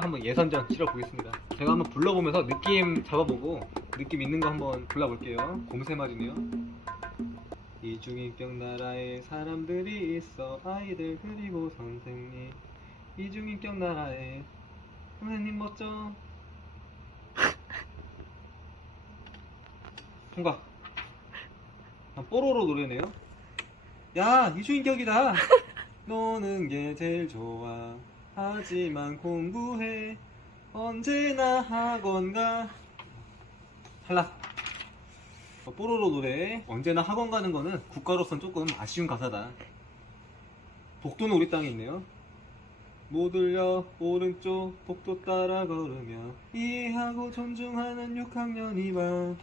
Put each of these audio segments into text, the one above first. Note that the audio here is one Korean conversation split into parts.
한번 예선전 치러 보겠습니다. 제가 한번 불러보면서 느낌 잡아보고 느낌 있는 거 한번 불러볼게요. 곰새말이네요. 이중인격 나라에 사람들이 있어 아이들 그리고 선생님 이중인격 나라에 선생님 멋져 통과 아, 뽀로로 노래네요 야 이중인격이다 노는 게 제일 좋아 하지만 공부해 언제나 학원 가 탈락 어, 뽀로로 노래 언제나 학원 가는 거는 국가로선 조금 아쉬운 가사다 복도는 우리 땅에 있네요 못 들려 오른쪽 복도 따라 걸으며 이해하고 존중하는 6학년 2반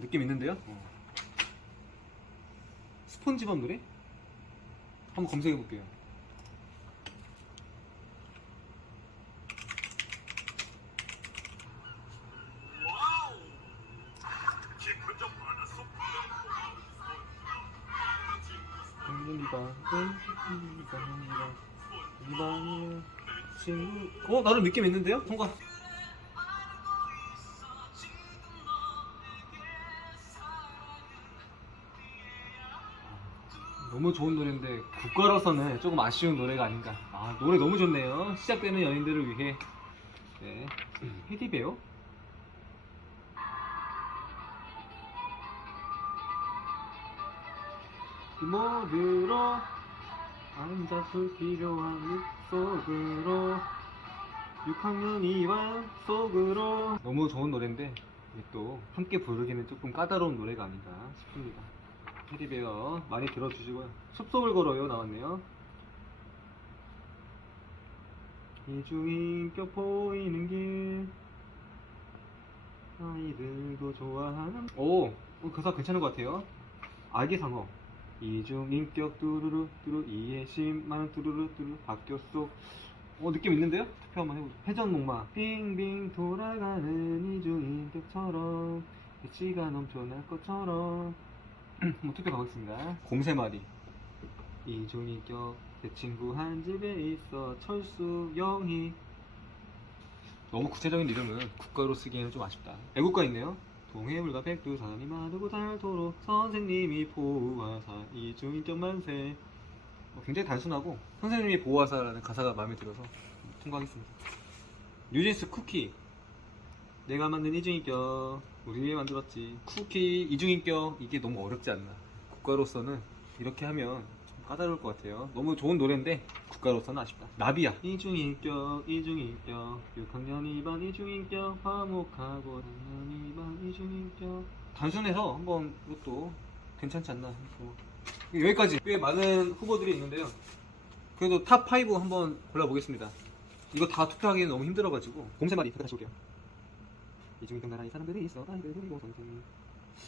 느낌 있는데요? 어. 스폰지밥 노래? 한번 검색해 볼게요. 완전 이반, 이반, 이반, 이반이에요. 친구. 어, 나름 느낌 있는데요? 통과. 너무 좋은 노래인데 국가로서는 조금 아쉬운 노래가 아닌가. 아 노래 너무 좋네요. 시작되는 연인들을 위해. 네. 헤디베어? 모두로 앉아 술 필요한 속으로 6학년 2반 속으로 너무 좋은 노래인데 또 함께 부르기는 조금 까다로운 노래가 아닌가 싶습니다. 테디베어 많이 들어주시고요. 숲속을 걸어요 나왔네요. 이중인격 보이는 길 아이들도 좋아하는 오 어, 가사 괜찮은 것 같아요. 아기 상어 이중인격 뚜루루 뚜루 이해심 많은 뚜루루 뚜루 학교 속 어, 느낌 있는데요? 투표 한번 해보죠. 회전목마 빙빙 돌아가는 이중인격처럼 배치가 넘쳐날 것처럼 한번 투표 가보겠습니다. 곰새마리 이종이격 내 친구 한 집에 있어 철수 영희 너무 구체적인 이름은 국가로 쓰기에는 좀 아쉽다. 애국가 있네요. 동해물과 백두산이 마르고 닳도록 선생님이 보호하사. 이중인격 만세. 어, 굉장히 단순하고 선생님이 보호하사라는 가사가 마음에 들어서 통과하겠습니다. 뉴진스 쿠키. 내가 만든 이중인격. 우리 위해 만들었지. 쿠키 이중인격. 이게 너무 어렵지 않나. 국가로서는 이렇게 하면 좀 까다로울 것 같아요. 너무 좋은 노래인데 국가로서는 아쉽다 나비야. 이중인격 이중인격. 6학년 2반 이중인격 화목하고 6학년 2반 이중인격. 단순해서 한번 이것도 괜찮지 않나 뭐. 여기까지. 꽤 많은 후보들이 있는데요. 그래도 탑 5 한번 골라보겠습니다. 이거 다 투표하기는 너무 힘들어가지고 곰새 말이 잠깐 다시 올게요. 이중인격 나라에 사람들이 있어. 아이들 그리고 선생님.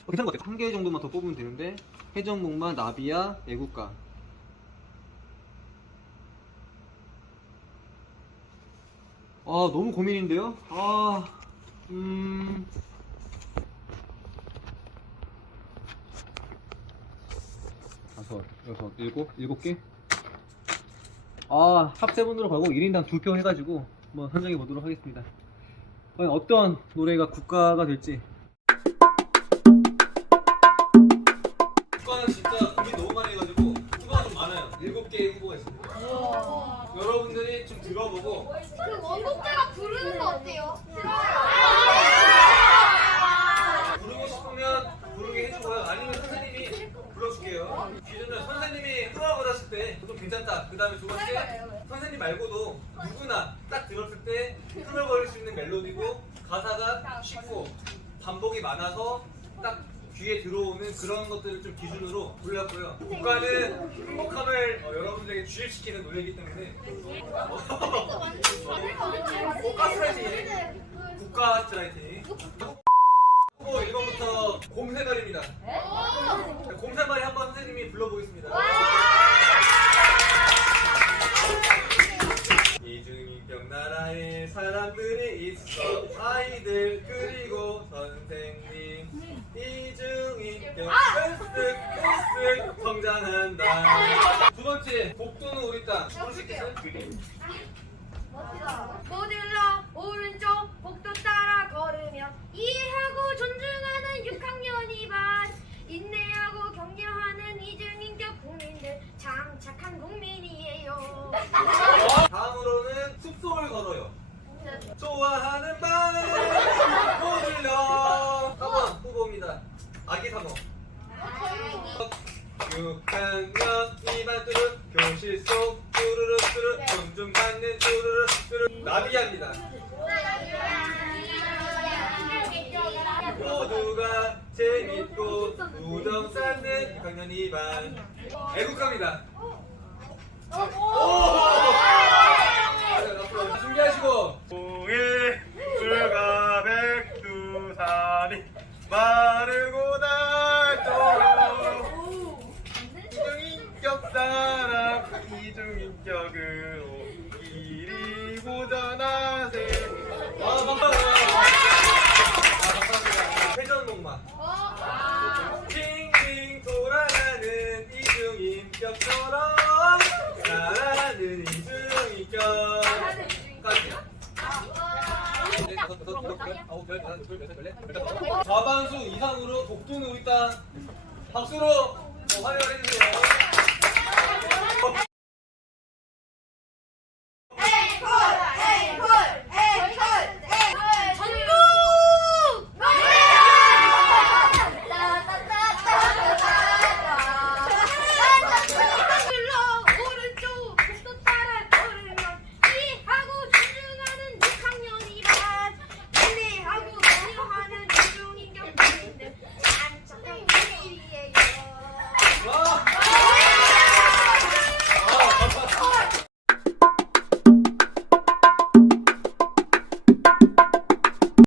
어, 괜찮은 것 같아요. 한 개 정도만 더 뽑으면 되는데 해적목마 나비야 애국가 아 너무 고민인데요 아 음... 다섯 여섯 일곱 일곱 개 아, 합세분으로 걸고 1인당 2표 해가지고 한번 선정해 보도록 하겠습니다. 과연 어떤 노래가 국가가 될지. 국가는 진짜 고민 너무 많이 해가지고 후보가 좀 많아요. 7개의 후보가 있습니다. 여러분들이 좀 들어보고 그 원곡자가 부르는 거 어때요? 부르고 싶으면 부르게 해주고요. 아니면 선생님이 불러줄게요. 기준은 선생님이 음악 받았을 때 좀 괜찮다. 그 다음에 두 번째 선생님 말고도 누구나 딱 들었을 때 흥얼거릴 수 있는 멜로디고 가사가 쉽고 반복이 많아서 딱 귀에 들어오는 그런 것들을 좀 기준으로 골랐고요. 국가는 행복함을 어, 여러분들에게 주입시키는 노래이기 때문에 국가 스트라이팅 국가 스트라이팅 후보 1번부터 곰새말입니다. 곰새말이 한번 선생님이 불러보겠습니다. 성장한다. 두 번째 복도는 우리 땅. 있겠어요? 모듈러 오른쪽 복도 나비야입니다. 모두가 재밌고 우정 쌓는 학년 2반 애국합니다. 오! 준비하시고 동해 불가 백두산이 마르고 닳도록 이중인격 사람 이중인격으 과반수 이상으로 독두는 우리 땅 박수로 환영을 해주세요.